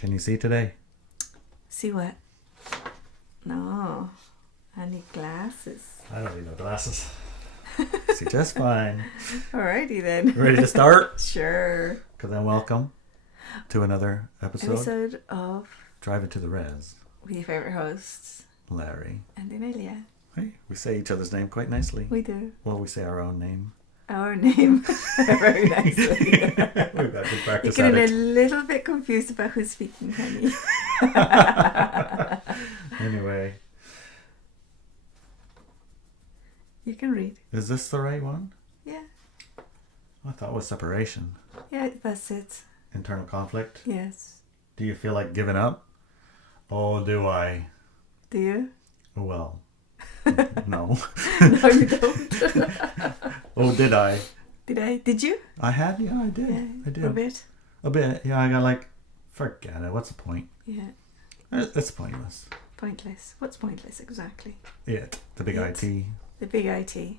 Can you see today? See what? No. I need glasses. I don't need no glasses. See just fine. Alrighty then. Ready to start? Sure. Because then welcome to another episode of Drive It to the Res. with your favorite hosts, Larry. and Inelia. Hey, we say each other's name quite nicely. We do. Well, we say our own name. Our name very nicely. We've got good practice You're at getting a it. little bit confused about who's speaking, honey. Anyway, You can read. is this the right one? Yeah. I thought it was separation. Yeah, that's it. Internal conflict. Yes. Do you feel like giving up? Oh, do I? Do you? Well, no. No, you don't. Oh, did I? Did you? I had? Yeah, I did. Yeah, I did. a bit. A bit. Yeah, I got like, forget it. What's the point? Yeah. It's pointless. Pointless. What's pointless exactly? The big It. IT. The big IT.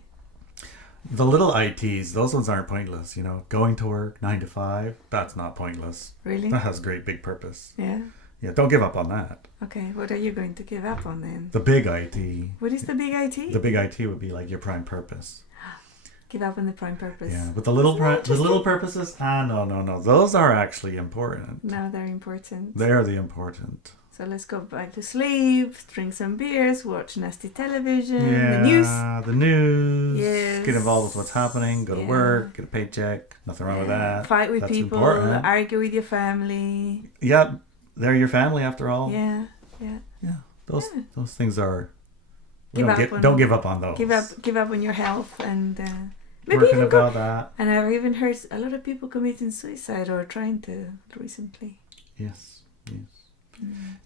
The little ITs, those ones aren't pointless. You know, going to work 9 to 5, that's not pointless. Really? That has great big purpose. Yeah. Yeah, don't give up on that. Okay, what are you going to give up on then? The big IT. What is the big IT? The big IT would be like your prime purpose. Give up on the prime purpose. Yeah, but the little Isn't that the little interesting? purposes, no. Those are actually important. No, they're important. They're the important. So let's go back to sleep, drink some beers, watch nasty television, Yeah, the news. the news. Yes. Get involved with what's happening. Go to Yeah. work. Get a paycheck. Nothing wrong with that. Fight with That's people, important. argue with your family. Yeah, they're your family after all. Yeah. Those Yeah. those things are. Give up on- Don't give up on those. Give up on your health and maybe Working even go. about that. And I've even heard a lot of people committing suicide or trying to recently. Yes.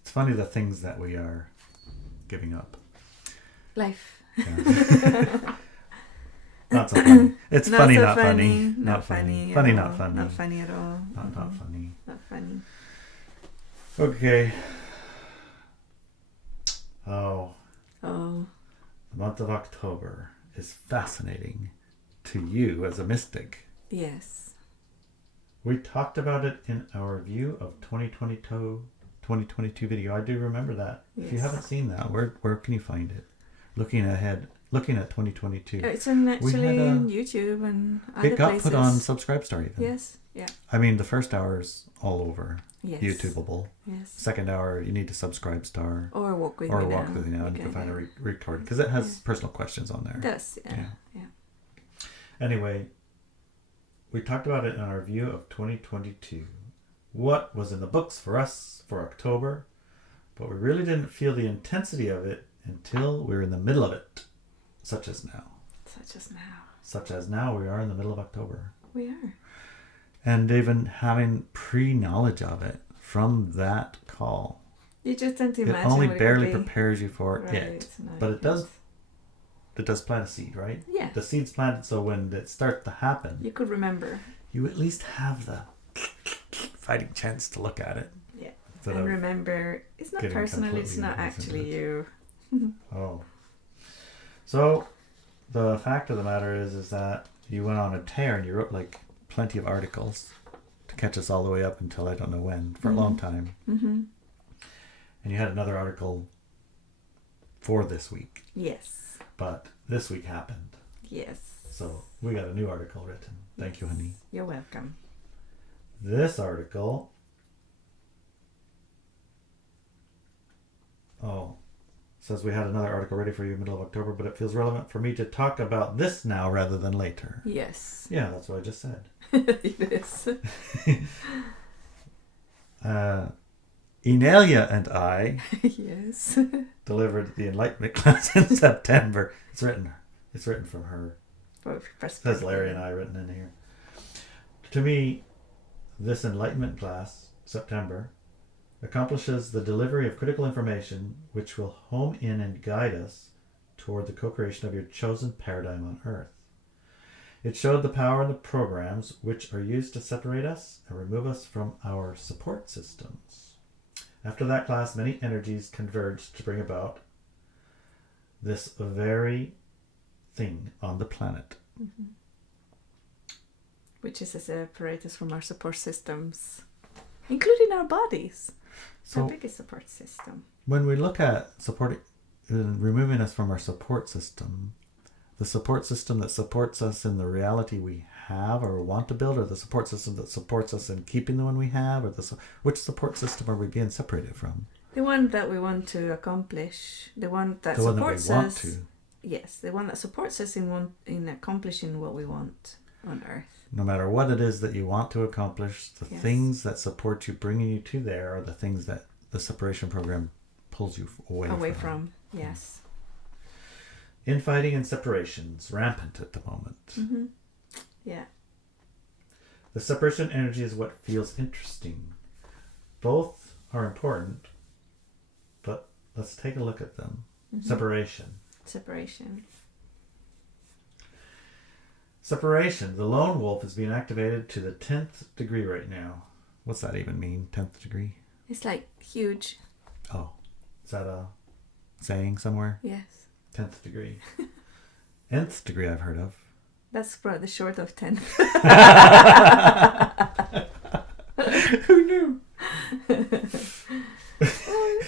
It's funny the things that we are giving up. Life. Yeah. Not so funny. It's Not funny, so not funny. funny. Not funny. at Funny, all. not funny. Not funny at all. Not funny. Not funny. Okay. Oh, Oh. the month of October is fascinating to you as a mystic. Yes. We talked about it in our review of 2022 video. I do remember that. If you Yes. haven't seen that, where can you find it? Looking at 2022. It's on actually had on YouTube and other It got places. put on Subscribe Star even. Yes. Yeah. I mean, the first hour's all over Yes. YouTubeable. Yes. Second hour, you need to Subscribe Star Or walk with or me Walk now. With Me Now, and you can find a it. record because it has Yeah. personal questions on there. It does. Yeah. Anyway, we talked about it in our review of 2022. What was in the books for us for October, but we really didn't feel the intensity of it until we were in the middle of it, such as now. Such as now, we are in the middle of October. We are. And even having pre-knowledge of it from that call, You just tend to it imagine only what barely it would be. prepares you for Right, it. not But it yet. does plant a seed, right? Yeah. The seed's planted, so when it starts to happen, You could remember. you at least have the fighting chance to look at it. Yeah. Instead And of, remember, it's not getting personal. It's completely not immersed actually into you. oh. So, the fact of the matter is that you went on a tear and you wrote like plenty of articles to catch us all the way up until I don't know when, for a long time. Mm-hmm. And you had another article for this week, Yes. but this week happened. Yes. So, we got a new article written. Thank you, honey. You're welcome. This article says we had another article ready for you middle of October, but it feels relevant for me to talk about this now rather than later. Yes. Yeah, that's what I just said. It is. Inelia and I Yes. delivered the enlightenment class in September. It's written from her. It says Larry and I written in here. To me, this enlightenment class, September, accomplishes the delivery of critical information which will home in and guide us toward the co-creation of your chosen paradigm on Earth. It showed the power in the programs which are used to separate us and remove us from our support systems. After that class, many energies converged to bring about this very thing on the planet. Mm-hmm. Which is to separate us from our support systems, including our bodies. So How big is support system? when we look at supporting, removing us from our support system, the support system that supports us in the reality we have or want to build, or the support system that supports us in keeping the one we have, or which support system are we being separated from? The one that we want to accomplish, the one that supports us. Yes, the one that supports us in accomplishing what we want on Earth. No matter what it is that you want to accomplish, the things that support you, bringing you to there, are the things that the separation program pulls you away from. Yes. Infighting and separations rampant at the moment. Mm-hmm. Yeah. The separation energy is what feels interesting. Both are important, but let's take a look at them. Mm-hmm. Separation. The lone wolf is being activated to the 10th degree right now. What's that even mean, 10th degree? It's like huge. Oh, is that a saying somewhere? Yes. 10th degree. Nth degree I've heard of. That's probably the short of 10. Who knew?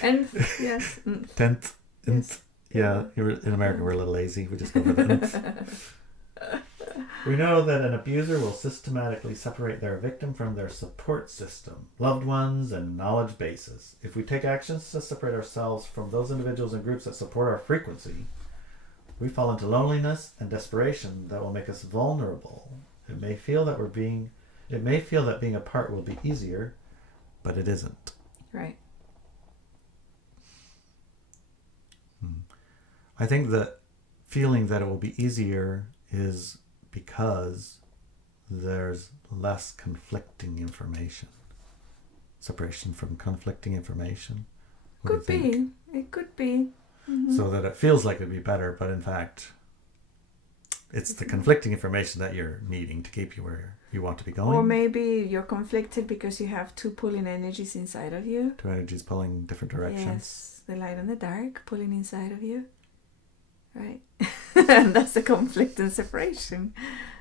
Nth, yes. 10th. Nth. Yeah, in America we're a little lazy. We just go for the nth. We know that an abuser will systematically separate their victim from their support system, loved ones, and knowledge bases. If we take actions to separate ourselves from those individuals and groups that support our frequency, we fall into loneliness and desperation that will make us vulnerable. It may feel that being apart will be easier, but it isn't. Right. I think that feeling that it will be easier is because there's less conflicting information. Separation from conflicting information. Could be. It could be. Mm-hmm. So that it feels like it'd be better, but in fact, it's the conflicting information that you're needing to keep you where you want to be going. Or maybe you're conflicted because you have two pulling energies inside of you. Two energies pulling different directions. Yes, the light and the dark pulling inside of you. Right. And that's the conflict and separation.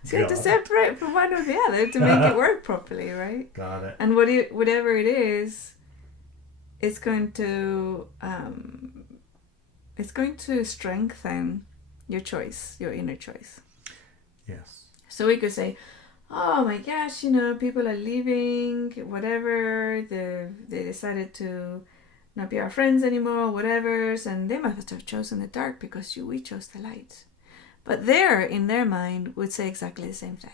So you have to separate from one or the other to make it work properly, right? Got it. And whatever it is, it's going to strengthen your choice, your inner choice. Yes. So we could say, oh my gosh, people are leaving, whatever, they decided to not be our friends anymore, whatever, and they must have chosen the dark because we chose the light. But in their mind, would say exactly the same thing.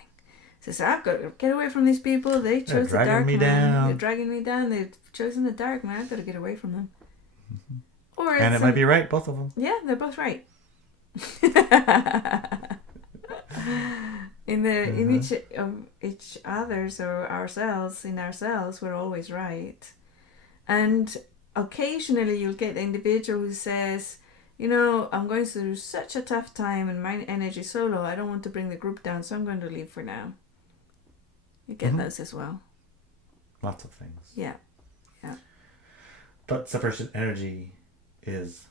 Says, I've got to get away from these people. They chose the dark, man. They're dragging me down. They've chosen the dark, man. I've got to get away from them. Mm-hmm. And it might be right, both of them. Yeah, they're both right. In each other's or ourselves, we're always right. And occasionally you'll get the individual who says, I'm going through such a tough time and my energy is so low, I don't want to bring the group down, so I'm going to leave for now. You get those as well. Lots of things. Yeah. But separation energy is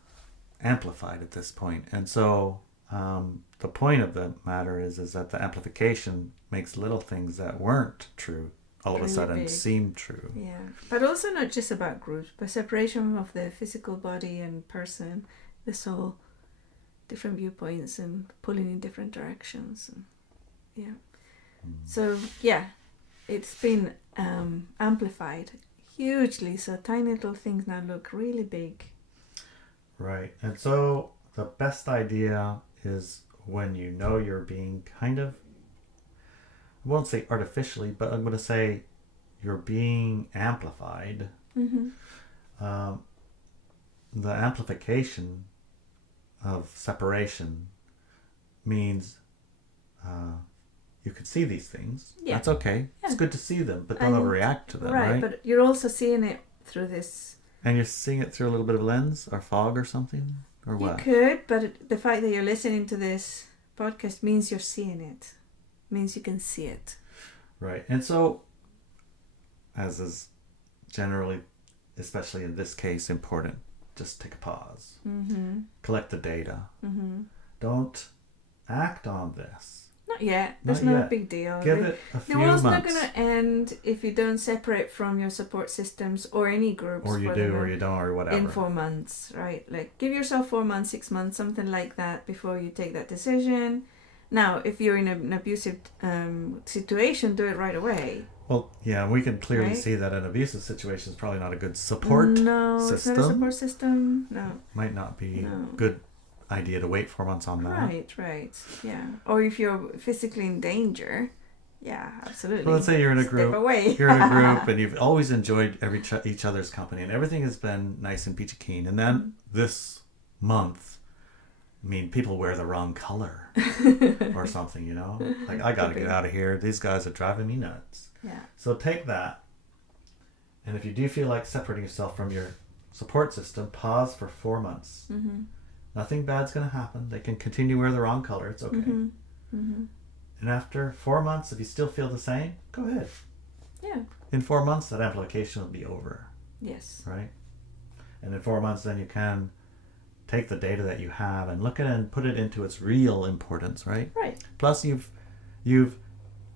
amplified at this point. And so the point of the matter is that the amplification makes little things that weren't true all of a sudden seem true. Yeah. But also not just about groups, but separation of the physical body and person, the soul, different viewpoints and pulling in different directions. And, yeah. So, yeah, it's been amplified hugely. So tiny little things now look really big. Right. And so the best idea is when you're being kind of, I won't say artificially, but I'm going to say you're being amplified. Mm-hmm. The amplification of separation means you could see these things. Yeah. That's okay. Yeah. It's good to see them, but don't overreact to them, right? But you're also seeing it through this. And you're seeing it through a little bit of lens or fog or something? Or what? You could, but the fact that you're listening to this podcast means you're seeing it. Means you can see it. Right. And so, as is generally, especially in this case, important, just take a pause. Mm-hmm. Collect the data. Mm-hmm. Don't act on this. Not yet. There's no big deal. Give it a few months. The world's not going to end if you don't separate from your support systems or any groups. Or you do, or you don't, or whatever. In 4 months, right? Like, give yourself 4 months, 6 months, something like that before you take that decision. Now, if you're in an abusive situation, do it right away. Well, yeah, we can clearly see that an abusive situation is probably not a good support system. No, it's not a support system. No. Might not be good idea to wait 4 months on that. Right. Yeah. Or if you're physically in danger, yeah, absolutely. Well, let's say you're in a group. Step away. You're in a group and you've always enjoyed each other's company and everything has been nice and peachy keen. And then this month, I mean, people wear the wrong color or something, you know? Like, I got to get out of here. These guys are driving me nuts. Yeah. So take that. And if you do feel like separating yourself from your support system, pause for 4 months. Mm-hmm. Nothing bad's going to happen. They can continue to wear the wrong color. It's okay. Mm-hmm. Mm-hmm. And after 4 months, if you still feel the same, go ahead. Yeah. In 4 months, that amplification will be over. Yes. Right? And in 4 months, then you can take the data that you have and look at it and put it into its real importance, right? Right. Plus, you've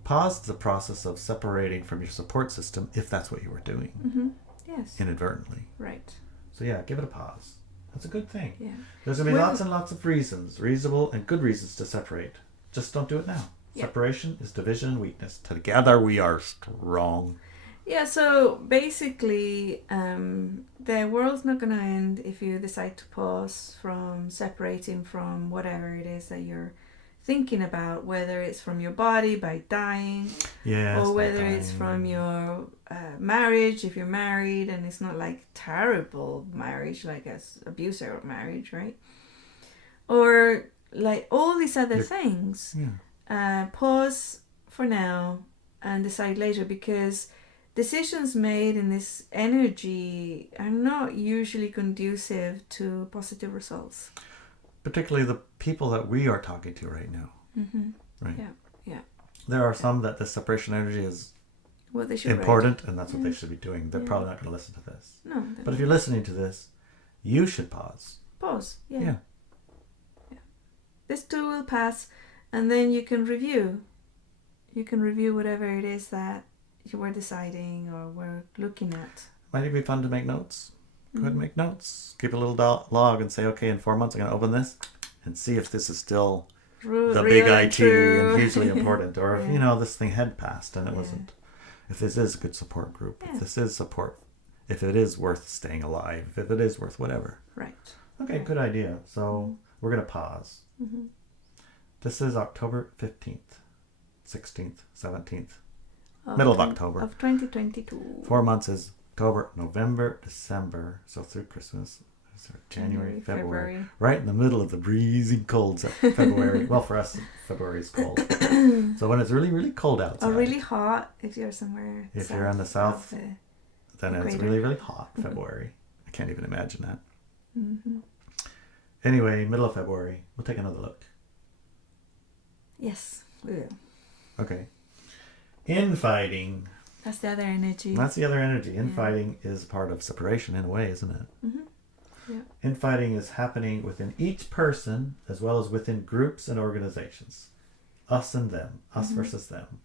paused the process of separating from your support system, if that's what you were doing. Mm-hmm. Yes. Inadvertently. Right. So yeah, give it a pause. That's a good thing. Yeah. There's going to be lots and lots of reasons, reasonable and good reasons to separate. Just don't do it now. Yeah. Separation is division and weakness. Together we are strong. Yeah, so basically, the world's not going to end if you decide to pause from separating from whatever it is that you're thinking about, whether it's from your body by dying, or whether it's from your marriage, if you're married and it's not like terrible marriage, like as abusive marriage, right? Or like all these other things. Yeah. Pause for now and decide later, because decisions made in this energy are not usually conducive to positive results. Particularly the people that we are talking to right now. Mm-hmm. Right? Yeah. There are some that the separation energy is important, and that's what they should be doing. They're probably not going to listen to this. No. But if you're listening to this, you should pause. Pause, yeah. This too will pass, and then you can review. You can review whatever it is that you were deciding or were looking at. Might even be fun to make notes. Go ahead and make notes. Keep a little log and say, okay, in 4 months I'm going to open this and see if this is still the big IT and hugely important, or if this thing had passed and it wasn't. If this is a good support group, if this is support, if it is worth staying alive, if it is worth whatever. Right. Okay, good idea. So we're going to pause. Mm-hmm. This is October 15th, 16th, 17th. Middle of October. Of 2022. 4 months is October, November, December, so through Christmas, January, February. Right in the middle of the breezy cold February. Well, for us, February is cold. So when it's really, really cold outside. Or really hot if you're somewhere. If you're in the south, then it's really, really hot February. I can't even imagine that. Mm-hmm. Anyway, middle of February, we'll take another look. Yes, we will. Okay. Infighting. That's the other energy. Infighting is part of separation in a way, isn't it? Mm-hmm. Yeah. Infighting is happening within each person as well as within groups and organizations. Us and them. Us versus them.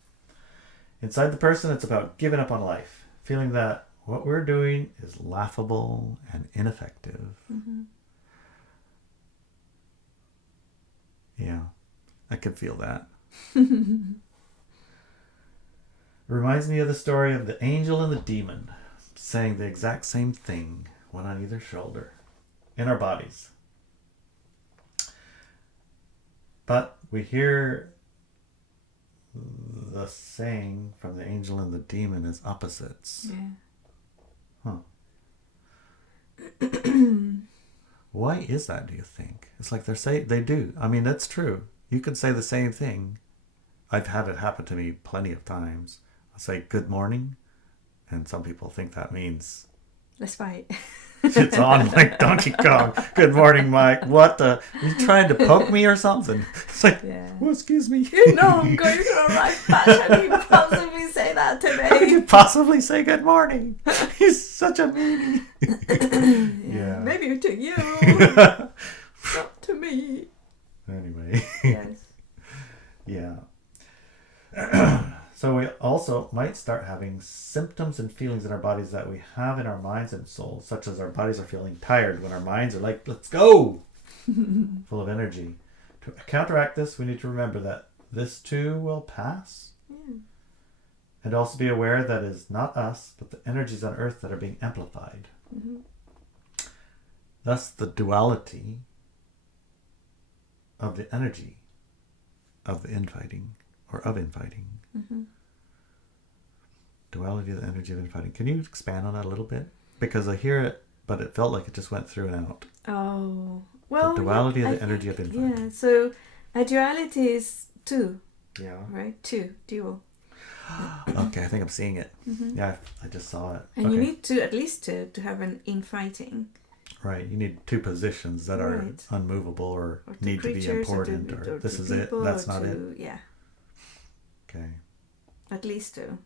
Inside the person, it's about giving up on life. Feeling that what we're doing is laughable and ineffective. Mm-hmm. Yeah, I can feel that. It reminds me of the story of the angel and the demon saying the exact same thing, one on either shoulder, in our bodies. But we hear the saying from the angel and the demon as opposites. Yeah. Why is that, do you think? It's like they do. I mean, that's true. You could say the same thing. I've had it happen to me plenty of times. I'll say good morning, and some people think that means let's fight. It's on like Donkey Kong. Good morning, Mike. What the? You trying to poke me or something? It's like, oh, excuse me. You know I'm going to the right path. How can you possibly say that to me? How could you possibly say good morning? He's such a meanie. Yeah. Maybe to you. Not to me. Anyway. Yes. Yeah. So we also might start having symptoms and feelings in our bodies that we have in our minds and souls, such as our bodies are feeling tired when our minds are like, let's go, full of energy. To counteract this, we need to remember that this too will pass. Yeah. And also be aware that it is not us, but the energies on earth that are being amplified. Mm-hmm. Thus, the duality of the energy of the infighting, or of infighting. Mm-hmm. Duality of the energy of infighting. Can you expand on that a little bit? Because I hear it, but it felt like it just went through and out. Oh, well. The duality of the energy of infighting. Yeah, so a duality is two. Yeah. Right? Two. Dual. Okay, I think I'm seeing it. Mm-hmm. Yeah, I just saw it. And you need to, at least to have an infighting. Right, you need two positions that are unmovable or need to be important, or this is it, that's not it. Yeah. Okay. At least two.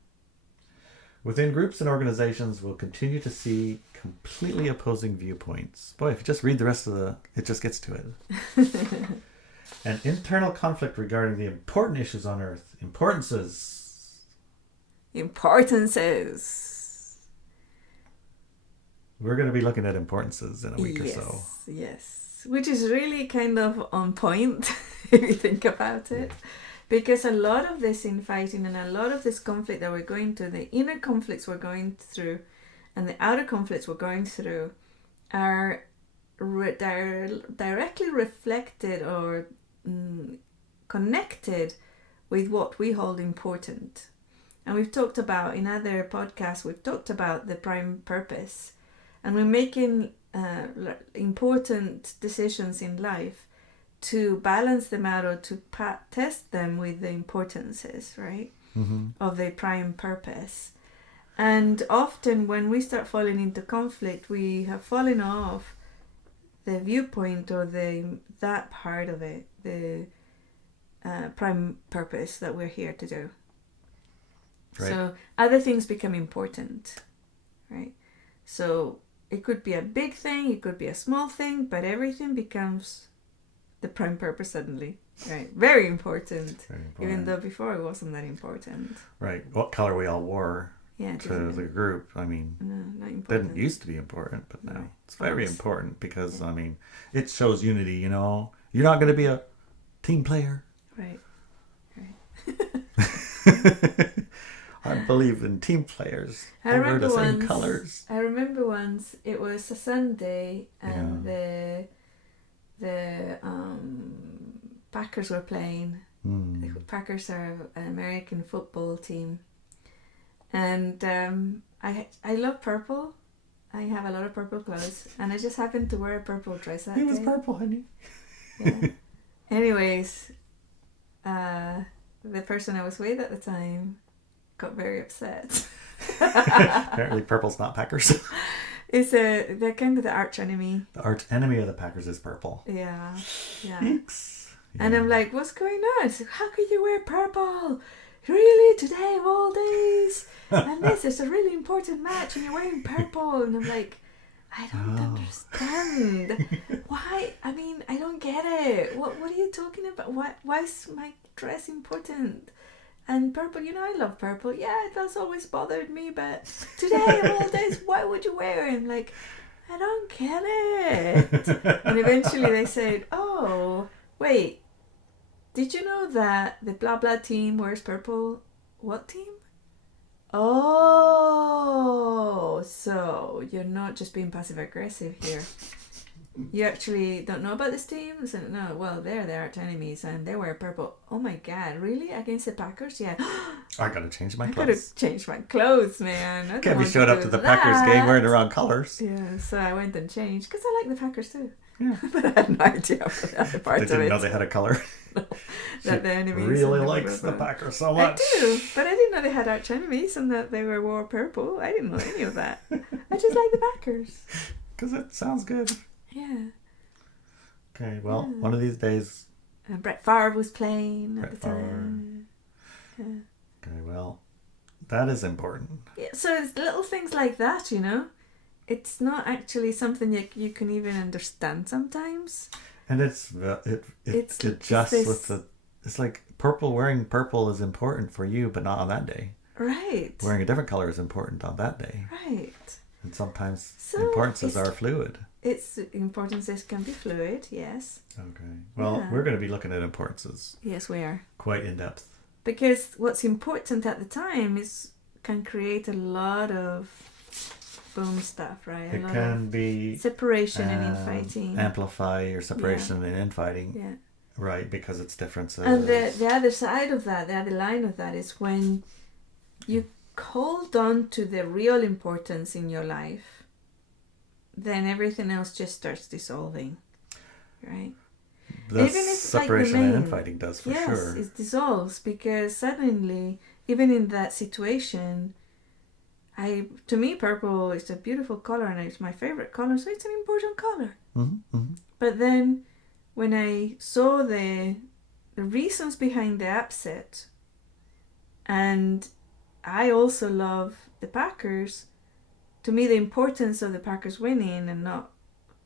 Within groups and organizations, we'll continue to see completely opposing viewpoints. Boy, if you just read the rest of it just gets to it. An internal conflict regarding the important issues on Earth. Importances. We're going to be looking at importances in a week or so. Yes, which is really kind of on point if you think about it. Because a lot of this infighting and a lot of this conflict that we're going through, the inner conflicts we're going through and the outer conflicts we're going through are directly reflected or connected with what we hold important. And we've talked about, in other podcasts, we've talked about the prime purpose. And we're making important decisions in life to balance them out or to test them with the importances, right? Mm-hmm. Of the prime purpose. And often when we start falling into conflict, we have fallen off the viewpoint or that part of it, the prime purpose that we're here to do. Right. So other things become important, right? So it could be a big thing, it could be a small thing, but everything becomes the prime purpose suddenly, right? Very important. Even though before it wasn't that important. Right. What color we all wore to the group, I mean, not important. Didn't used to be important, but now it's very important because, I mean, it shows unity, you know? You're not going to be a team player. Right. I believe in team players over the same colors. I remember once it was a Sunday and the Packers were playing. The Packers are an American football team, and I love purple. I have a lot of purple clothes, and I just happened to wear a purple dress that day. It was purple, honey. Yeah. Anyways, the person I was with at the time got very upset. Apparently purple's not Packers. They're kind of the arch enemy. The arch enemy of the Packers is purple. Yeah. Yikes. Yeah. And I'm like, what's going on? Like, how could you wear purple? Really? Today of all days? And this is a really important match and you're wearing purple. And I'm like, I don't understand. Why? I mean, I don't get it. What are you talking about? Why is my dress important? And purple, I love purple. Yeah, that's always bothered me, but today of all days, why would you wear it? I'm like, I don't get it. And eventually they said, oh, wait, did you know that the blah blah team wears purple? What team? Oh, so you're not just being passive aggressive here. You actually don't know about this team? I said, no, well, they're their arch enemies and they wear purple. Oh my God, really? Against the Packers? Yeah. I gotta change my clothes. I gotta change my clothes, man. Can't be showing up to the Packers game wearing the wrong colors. Yeah, so I went and changed because I like the Packers too. Yeah. But I had no idea about the other part of it. They didn't know they had a color. That the enemies really likes the Packers so much. I do, but I didn't know they had arch enemies and that they wore purple. I didn't know any of that. I just like the Packers. Because it sounds good. Yeah. Okay, well, one of these days... Brett Favre was playing at the time. Yeah. Okay, well, that is important. Yeah, so it's little things like that, It's not actually something you can even understand sometimes. And it adjusts with it's like purple. Wearing purple is important for you, but not on that day. Right. Wearing a different color is important on that day. Right. And sometimes importances are fluid. Its importances can be fluid, yes. Okay. Well, we're going to be looking at importances. Yes, we are. Quite in depth. Because what's important at the time can create a lot of boom stuff, right? It can be separation and infighting. Amplify your separation and infighting. Yeah. Right, because it's differences. And the other side of that, the other line of that is when you hold on to the real importance in your life, then everything else just starts dissolving, right? The separation and infighting does for sure. Yes, it dissolves because suddenly, even in that situation, to me, purple is a beautiful color and it's my favorite color, so it's an important color. Mm-hmm, mm-hmm. But then, when I saw the reasons behind the upset, and I also love the Packers, to me the importance of the Packers winning and not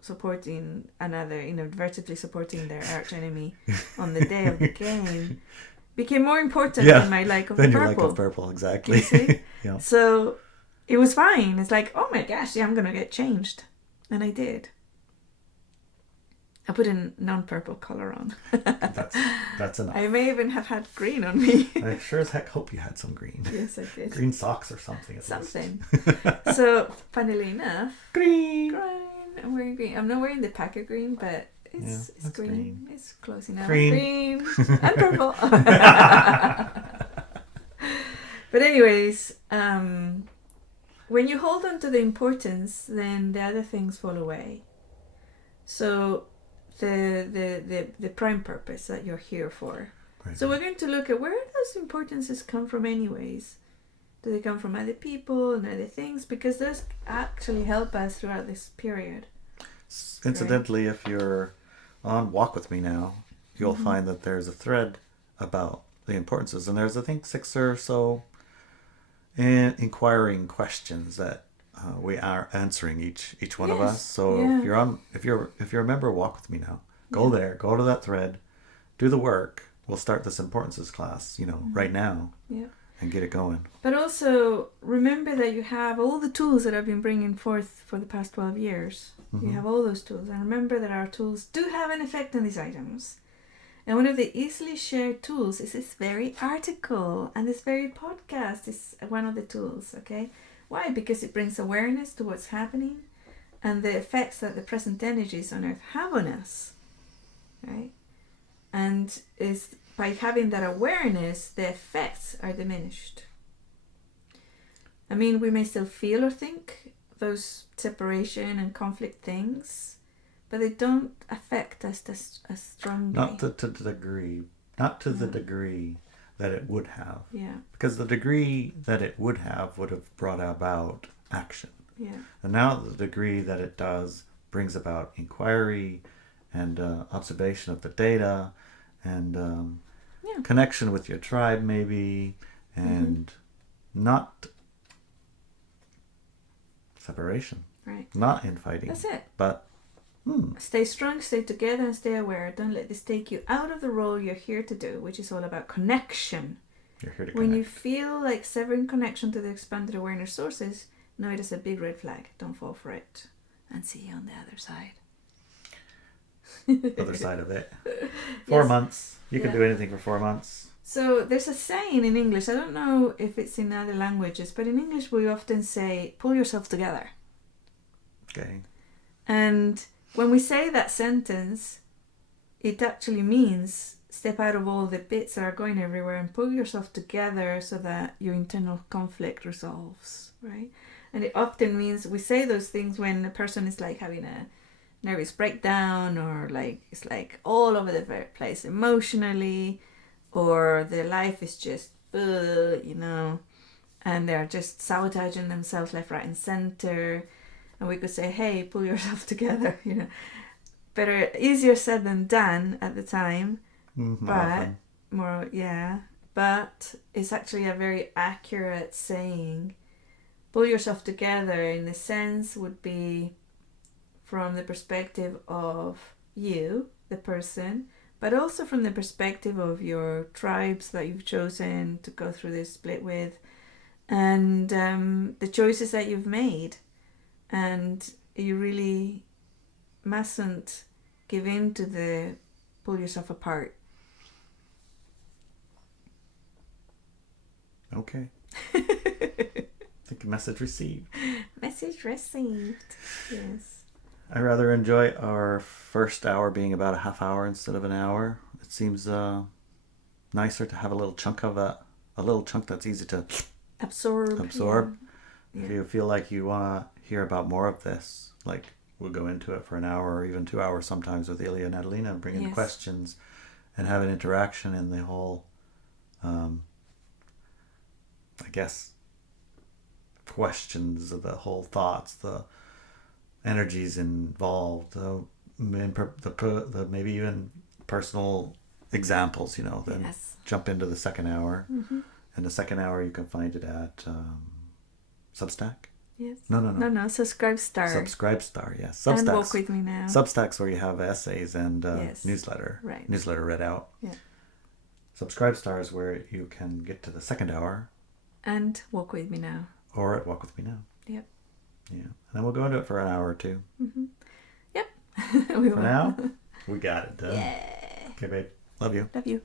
supporting inadvertently supporting their arch enemy on the day of the game became more important than my like of the purple. Than your like of purple, exactly. You see? Yeah. So it was fine. It's like, oh my gosh, I'm going to get changed. And I did. I put a non-purple color on. That's enough. I may even have had green on me. I sure as heck hope you had some green. Yes, I did. Green socks or something. Something. So, funnily enough, green. I'm wearing green. I'm not wearing the Packer green, but it's green. It's close enough. Green and purple. But anyways, when you hold on to the importance, then the other things fall away. So the prime purpose that you're here for. Right. So we're going to look at where those importances come from anyways. Do they come from other people and other things? Because those actually help us throughout this period. Incidentally, if you're on Walk With Me now, you'll find that there's a thread about the importances. And there's, I think, 6 or so inquiring questions that we are answering each one of us. So if you're a member of Walk With Me now, go there, go to that thread, do the work. We'll start this importances class, right now. Yeah. And get it going. But also remember that you have all the tools that I've been bringing forth for the past 12 years. Mm-hmm. You have all those tools. And remember that our tools do have an effect on these items. And one of the easily shared tools is this very article. And this very podcast is one of the tools, okay? Why? Because it brings awareness to what's happening and the effects that the present energies on Earth have on us, right? And is by having that awareness, the effects are diminished. I mean, we may still feel or think those separation and conflict things, but they don't affect us as strongly. Not to the degree that it would have. Yeah. Because the degree that it would have brought about action. Yeah. And now the degree that it does brings about inquiry and observation of the data and connection with your tribe maybe, and not separation. Right. Not infighting. That's it. But stay strong, stay together, and stay aware. Don't let this take you out of the role you're here to do, which is all about connection. You're here to When connect. you feel like severing connection to the expanded awareness sources, know it as a big red flag. Don't fall for it. And see you on the other side. Other side of it. 4 months. You can do anything for 4 months. So there's a saying in English, I don't know if it's in other languages, but in English we often say, pull yourself together. Okay. And when we say that sentence, it actually means step out of all the bits that are going everywhere and pull yourself together so that your internal conflict resolves, right? And it often means we say those things when a person is like having a nervous breakdown, or like it's like all over the place emotionally, or their life is just and they're just sabotaging themselves left, right and center, and we could say, hey, pull yourself together, better, easier said than done at the time, but it's actually a very accurate saying. Pull yourself together in a sense would be from the perspective of you, the person, but also from the perspective of your tribes that you've chosen to go through this split with, and the choices that you've made. And you really mustn't give in to the pull yourself apart. Okay. I think message received. Message received. Yes. I rather enjoy our first hour being about a half hour instead of an hour. It seems nicer to have a little chunk that's easy to absorb. Yeah. If you feel like you want to hear about more of this, like we'll go into it for an hour or even 2 hours sometimes with Ilya and Adelina, bring in questions and have an interaction in the whole, I guess, questions of the whole thoughts, the energies involved, the maybe even personal examples, then jump into the second hour. Mm-hmm. And the second hour you can find it at Substack. Yes. No. Subscribestar. Subscribestar, yes. Substacks. And Walk With Me Now. Substacks where you have essays and newsletter. Right. Newsletter read out. Yeah. Subscribestar is where you can get to the second hour. And Walk With Me Now. Or at Walk With Me Now. Yep. Yeah. And then we'll go into it for an hour or two. Mm-hmm. Yep. For now, we got it done. Yeah. Okay, babe. Love you. Love you.